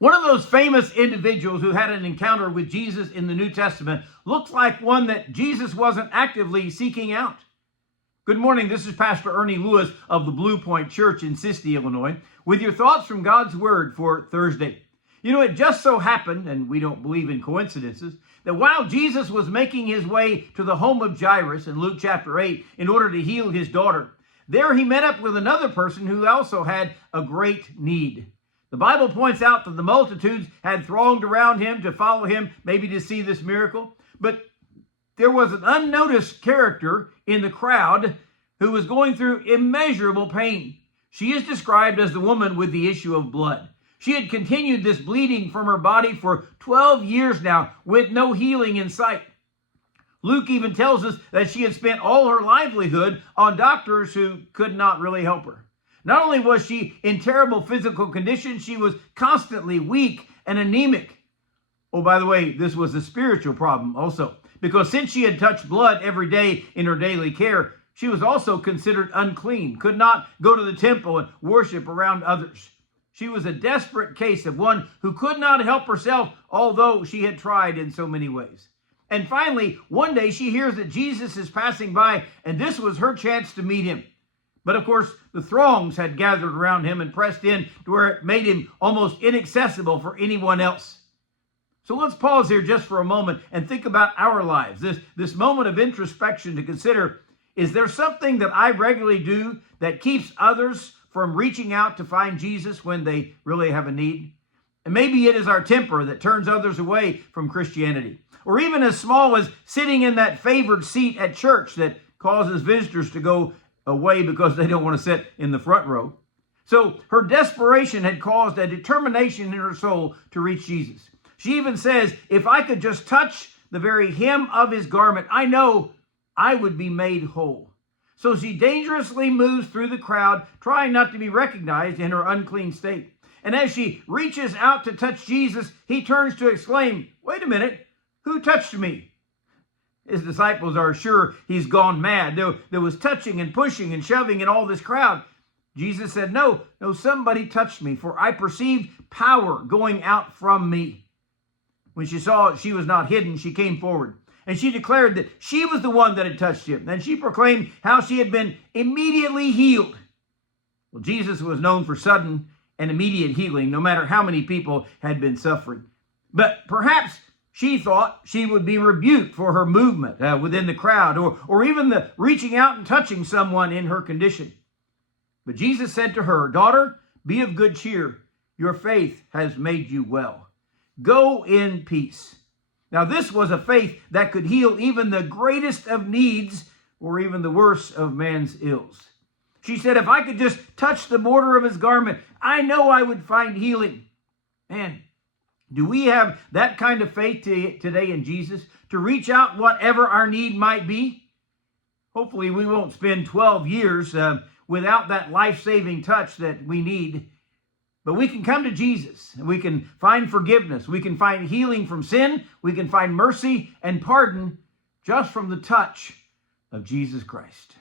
One of those famous individuals who had an encounter with Jesus in the New Testament looks like one that Jesus wasn't actively seeking out. Good morning, this is Pastor Ernie Lewis of the Blue Point Church in Sisti, Illinois, with your thoughts from God's Word for Thursday. You know, it just so happened, and we don't believe in coincidences, that while Jesus was making his way to the home of Jairus in Luke chapter 8 in order to heal his daughter, there he met up with another person who also had a great need. The Bible points out that the multitudes had thronged around him to follow him, maybe to see this miracle. But there was an unnoticed character in the crowd who was going through immeasurable pain. She is described as the woman with the issue of blood. She had continued this bleeding from her body for 12 years now with no healing in sight. Luke even tells us that she had spent all her livelihood on doctors who could not really help her. Not only was she in terrible physical condition, she was constantly weak and anemic. Oh, by the way, this was a spiritual problem also, because since she had touched blood every day in her daily care, she was also considered unclean, could not go to the temple and worship around others. She was a desperate case of one who could not help herself, although she had tried in so many ways. And finally, one day she hears that Jesus is passing by, and this was her chance to meet him. But of course, the throngs had gathered around him and pressed in to where it made him almost inaccessible for anyone else. So let's pause here just for a moment and think about our lives. This moment of introspection to consider, is there something that I regularly do that keeps others from reaching out to find Jesus when they really have a need? And maybe it is our temper that turns others away from Christianity. Or even as small as sitting in that favored seat at church that causes visitors to go away because they don't want to sit in the front row. So her desperation had caused a determination in her soul to reach Jesus. She even says, if I could just touch the very hem of his garment, I know I would be made whole. So she dangerously moves through the crowd, trying not to be recognized in her unclean state. And as she reaches out to touch Jesus, he turns to exclaim, wait a minute, who touched me? His disciples are sure he's gone mad. There was touching and pushing and shoving in all this crowd. Jesus said, no, somebody touched me, for I perceived power going out from me. When she saw she was not hidden, she came forward, and she declared that she was the one that had touched him. Then she proclaimed how she had been immediately healed. Well, Jesus was known for sudden and immediate healing, no matter how many people had been suffering. But perhaps she thought she would be rebuked for her movement within the crowd, or even the reaching out and touching someone in her condition. But Jesus said to her, daughter, be of good cheer. Your faith has made you well. Go in peace. Now, this was a faith that could heal even the greatest of needs or even the worst of man's ills. She said, if I could just touch the border of his garment, I know I would find healing. Man, do we have that kind of faith today in Jesus to reach out whatever our need might be? Hopefully we won't spend 12 years without that life-saving touch that we need. But we can come to Jesus and we can find forgiveness. We can find healing from sin. We can find mercy and pardon just from the touch of Jesus Christ.